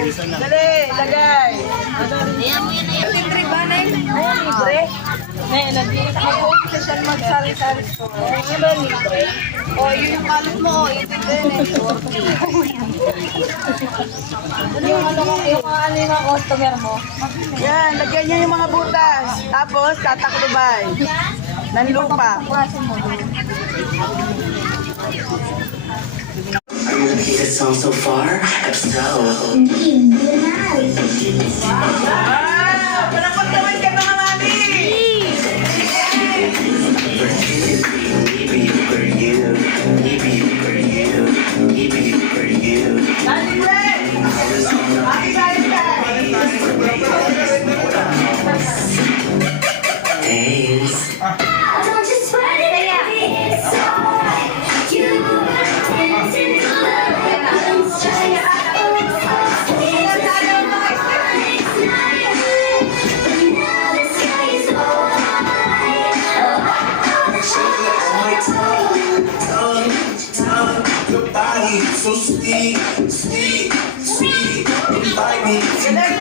Dali, lagay. Ayan mo yan na yan. Libre ba na yun? Ayan, libre. Mag-umpisa siya magsari-sari store. Ayan ba libre? O, yun yung kalit mo. Ito din eh. Yung ano yung mga customer mo. Yan, lagyan niya yung mga butas. Tapos, tataklubay. Ng lupa. Are you looking at the song so far? If so,